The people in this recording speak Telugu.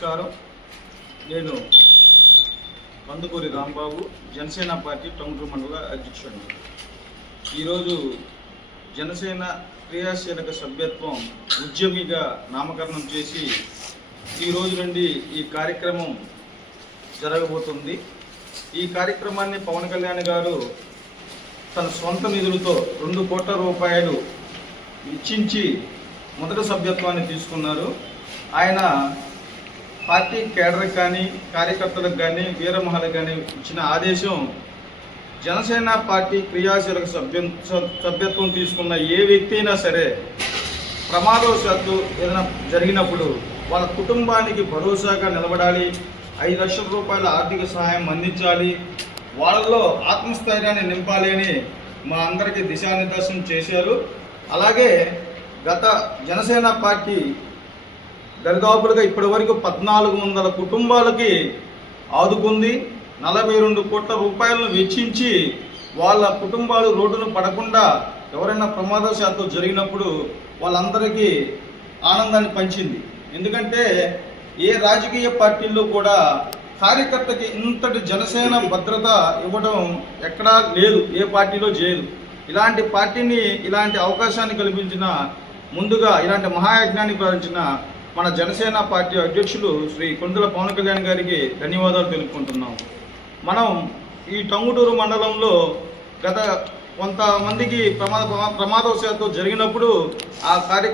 నమస్కారం. నేను కందుకూరి రాంబాబు, జనసేన పార్టీ టంగుటూరు మండల అధ్యక్షుడు. ఈరోజు జనసేన క్రియాశీలక సభ్యత్వం ఉద్యమిగా నామకరణం చేసి ఈ రోజు నుండి ఈ కార్యక్రమం జరగబోతుంది. ఈ కార్యక్రమాన్ని పవన్ కళ్యాణ్ గారు తన సొంత నిధులతో 2 కోట్ల రూపాయలు ఇచ్చించి మొదటి సభ్యత్వాన్ని తీసుకున్నారు. ఆయన పార్టీ కేడర్కి కానీ కార్యకర్తలకు కానీ వీరమహలకు కానీ ఇచ్చిన ఆదేశం, జనసేన పార్టీ క్రియాశీలక సభ్యత్వం తీసుకున్న ఏ వ్యక్తి అయినా సరే ప్రమాదవశాత్తు ఏదైనా జరిగినప్పుడు వాళ్ళ కుటుంబానికి భరోసాగా నిలబడాలి, 5 లక్షల రూపాయల ఆర్థిక సహాయం అందించాలి, వాళ్ళలో ఆత్మస్థైర్యాన్ని నింపాలి అని మా అందరికీ దిశానిర్దేశం చేశారు. అలాగే గత జనసేన పార్టీ దరిదాపులుగా ఇప్పటి వరకు 1400 కుటుంబాలకి ఆదుకుంది. 42 కోట్ల రూపాయలను వెచ్చించి వాళ్ళ కుటుంబాలు రోడ్డును పడకుండా ఎవరైనా ప్రమాదవశాత్తు జరిగినప్పుడు వాళ్ళందరికీ ఆనందాన్ని పంచింది. ఎందుకంటే ఏ రాజకీయ పార్టీల్లో కూడా కార్యకర్తకి ఇంతటి జనసేన భద్రత ఇవ్వడం ఎక్కడా లేదు, ఏ పార్టీలో చేయదు. ఇలాంటి పార్టీని, ఇలాంటి అవకాశాన్ని కల్పించిన, ముందుగా ఇలాంటి మహాయజ్ఞాన్ని ప్రారంభించిన మన జనసేన పార్టీ అధ్యక్షులు శ్రీ కొండల పవన్ కళ్యాణ్ గారికి ధన్యవాదాలు తెలుపుకుంటున్నాం. మనం ఈ టంగుటూరు మండలంలో గత కొంతమందికి ప్రమాదవశాత్తు జరిగినప్పుడు ఆ కార్యక్రమం